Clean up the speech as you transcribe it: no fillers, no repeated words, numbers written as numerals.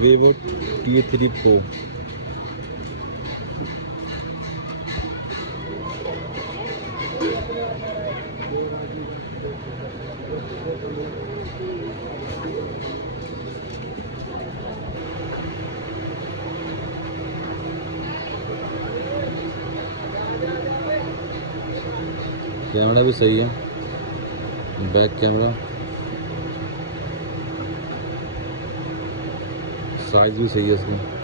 Vivo T3 Pro। Camera भी सही है, बैक कैमरा, साइज भी सही है इसका।